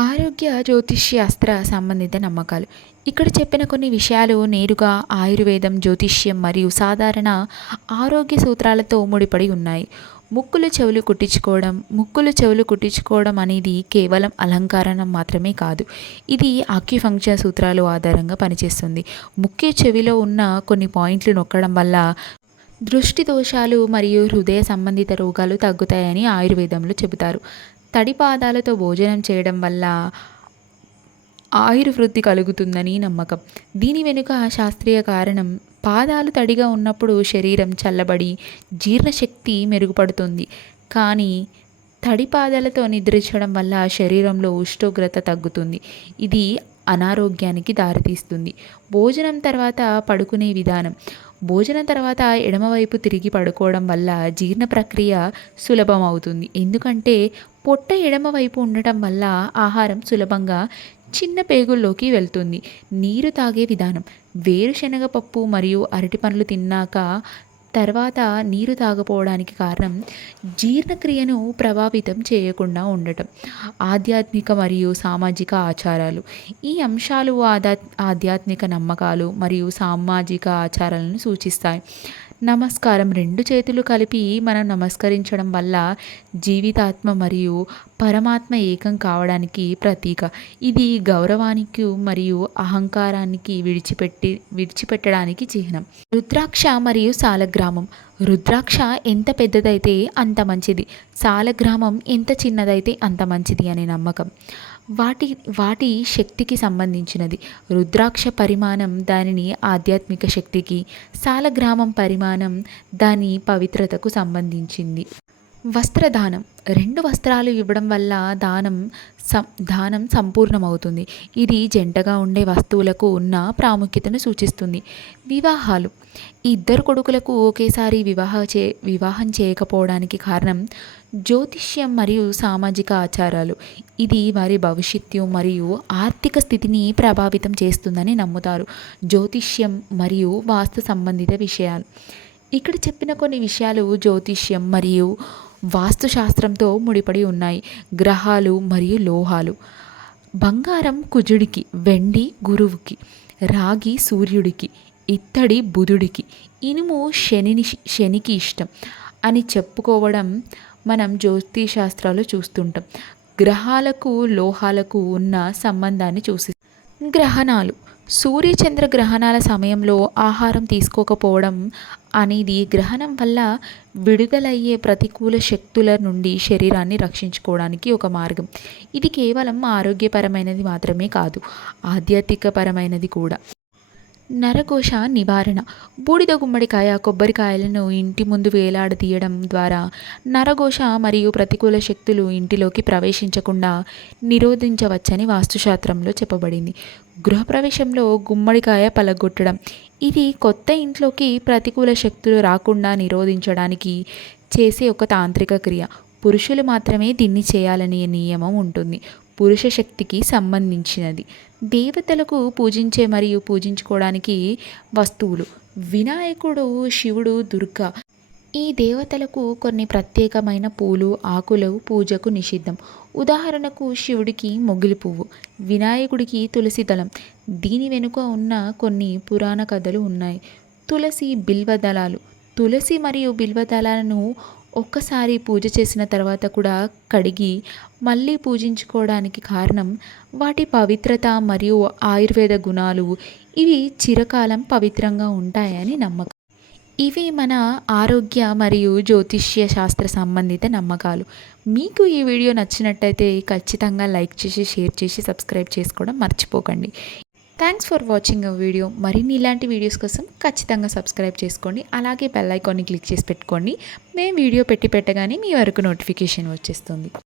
ఆరోగ్య జ్యోతిష్యాస్త్ర సంబంధిత నమ్మకాలు. ఇక్కడ చెప్పిన కొన్ని విషయాలు నేరుగా ఆయుర్వేదం, జ్యోతిష్యం మరియు సాధారణ ఆరోగ్య సూత్రాలతో ముడిపడి ఉన్నాయి. ముక్కులు చెవులు కుట్టించుకోవడం అనేది కేవలం అలంకరణ మాత్రమే కాదు. ఇది ఆక్యుపంక్చర్ సూత్రాలు ఆధారంగా పనిచేస్తుంది. ముఖ్య చెవిలో ఉన్న కొన్ని పాయింట్లు నొక్కడం వల్ల దృష్టి దోషాలు మరియు హృదయ సంబంధిత రోగాలు తగ్గుతాయని ఆయుర్వేదంలో చెబుతారు. తడి పాదాలతో భోజనం చేయడం వల్ల ఆయుర్వృద్ధి కలుగుతుందని నమ్మకం. దీని వెనుక శాస్త్రీయ కారణం, పాదాలు తడిగా ఉన్నప్పుడు శరీరం చల్లబడి జీర్ణశక్తి మెరుగుపడుతుంది. కానీ తడి పాదాలతో నిద్రించడం వల్ల శరీరంలో ఉష్ణోగ్రత తగ్గుతుంది. ఇది అనారోగ్యానికి దారితీస్తుంది. భోజనం తర్వాత పడుకునే విధానం. భోజనం తర్వాత ఎడమవైపు తిరిగి పడుకోవడం వల్ల జీర్ణ ప్రక్రియ సులభం అవుతుంది. ఎందుకంటే పొట్ట ఎడమవైపు ఉండటం వల్ల ఆహారం సులభంగా చిన్న పేగుల్లోకి వెళ్తుంది. నీరు తాగే విధానం. వేరుశనగ పప్పు మరియు అరటి పండ్లు తిన్నాక తర్వాత నీరు తాగపోవడానికి కారణం జీర్ణక్రియను ప్రభావితం చేయకుండా ఉండటం. ఆధ్యాత్మిక మరియు సామాజిక ఆచారాలు. ఈ అంశాలు ఆధ్యాత్మిక నమ్మకాలు మరియు సామాజిక ఆచారాలను సూచిస్తాయి. నమస్కారం. రెండు చేతులు కలిపి మనం నమస్కరించడం వల్ల జీవితాత్మ మరియు పరమాత్మ ఏకం కావడానికి ప్రతీక. ఇది గౌరవానికి మరియు అహంకారానికి విడిచిపెట్టడానికి చిహ్నం. రుద్రాక్ష మరియు సాలగ్రామం. రుద్రాక్ష ఎంత పెద్దదైతే అంత మంచిది, సాలగ్రామం ఎంత చిన్నదైతే అంత మంచిది అనే నమ్మకం. వాటి శక్తికి సంబంధించినది. రుద్రాక్ష పరిమాణం దానిని ఆధ్యాత్మిక శక్తికి, సాలగ్రామం పరిమాణం దాని పవిత్రతకు సంబంధించింది. వస్త్రదానం. రెండు వస్త్రాలు ఇవ్వడం వల్ల దానం సంపూర్ణమవుతుంది. ఇది జంటగా ఉండే వస్తువులకు ఉన్న ప్రాముఖ్యతను సూచిస్తుంది. వివాహాలు. ఇద్దరు కొడుకులకు ఒకేసారి వివాహం చేయకపోవడానికి కారణం జ్యోతిష్యం మరియు సామాజిక ఆచారాలు. ఇది వారి భవిష్యత్తు మరియు ఆర్థిక స్థితిని ప్రభావితం చేస్తుందని నమ్ముతారు. జ్యోతిష్యం మరియు వాస్తు సంబంధిత విషయాలు. ఇక్కడ చెప్పిన కొన్ని విషయాలు జ్యోతిష్యం మరియు వాస్తుశాస్త్రంతో ముడిపడి ఉన్నాయి. గ్రహాలు మరియు లోహాలు. బంగారం కుజుడికి, వెండి గురువుకి, రాగి సూర్యుడికి, ఇత్తడి బుధుడికి, ఇనుము శనికి ఇష్టం అని చెప్పుకోవడం మనం జ్యోతిశాస్త్రాలు చూస్తుంటాం. గ్రహాలకు లోహాలకు ఉన్న సంబంధాన్ని చూసి. గ్రహణాలు. సూర్యచంద్ర గ్రహణాల సమయంలో ఆహారం తీసుకోకపోవడం అనేది గ్రహణం వల్ల విడుదలయ్యే ప్రతికూల శక్తుల నుండి శరీరాన్ని రక్షించుకోవడానికి ఒక మార్గం. ఇది కేవలం ఆరోగ్యపరమైనది మాత్రమే కాదు, ఆధ్యాత్మికపరమైనది కూడా. నరఘోష నివారణ. బూడిద గుమ్మడికాయ, కొబ్బరికాయలను ఇంటి ముందు వేలాడదీయడం ద్వారా నరఘోష మరియు ప్రతికూల శక్తులు ఇంటిలోకి ప్రవేశించకుండా నిరోధించవచ్చని వాస్తుశాస్త్రంలో చెప్పబడింది. గృహప్రవేశంలో గుమ్మడికాయ పలగొట్టడం. ఇది కొత్త ఇంట్లోకి ప్రతికూల శక్తులు రాకుండా నిరోధించడానికి చేసే ఒక తాంత్రిక క్రియ. పురుషులు మాత్రమే దీన్ని చేయాలనే నియమం ఉంటుంది. పురుష శక్తికి సంబంధించినది. దేవతలకు పూజించే మరియు పూజించుకోవడానికి వస్తువులు. వినాయకుడు, శివుడు, దుర్గా ఈ దేవతలకు కొన్ని ప్రత్యేకమైన పూలు, ఆకులు పూజకు నిషిద్ధం. ఉదాహరణకు శివుడికి మొగిలి పువ్వు, వినాయకుడికి తులసి దళం. దీని వెనుక ఉన్న కొన్ని పురాణ కథలు ఉన్నాయి. తులసి, బిల్వదళాలు. తులసి మరియు బిల్వదళాలను ఒక్కసారి పూజ చేసిన తర్వాత కూడా కడిగి మళ్ళీ పూజించుకోవడానికి కారణం వాటి పవిత్రత మరియు ఆయుర్వేద గుణాలు. ఇవి చిరకాలం పవిత్రంగా ఉంటాయని నమ్మకం. ఇవి మన ఆరోగ్య మరియు జ్యోతిష్య శాస్త్ర సంబంధిత నమ్మకాలు. మీకు ఈ వీడియో నచ్చినట్టయితే ఖచ్చితంగా లైక్ చేసి, షేర్ చేసి, సబ్స్క్రైబ్ చేసుకోవడం మర్చిపోకండి. Thanks for watching our video. మరిన్ని ఇలాంటి వీడియోస్ కోసం ఖచ్చితంగా సబ్స్క్రైబ్ చేసుకోండి. అలాగే బెల్ ఐకాన్ని క్లిక్ చేసి పెట్టుకోండి. మేము వీడియో పెట్టగానే మీ వరకు నోటిఫికేషన్ వచ్చేస్తుంది.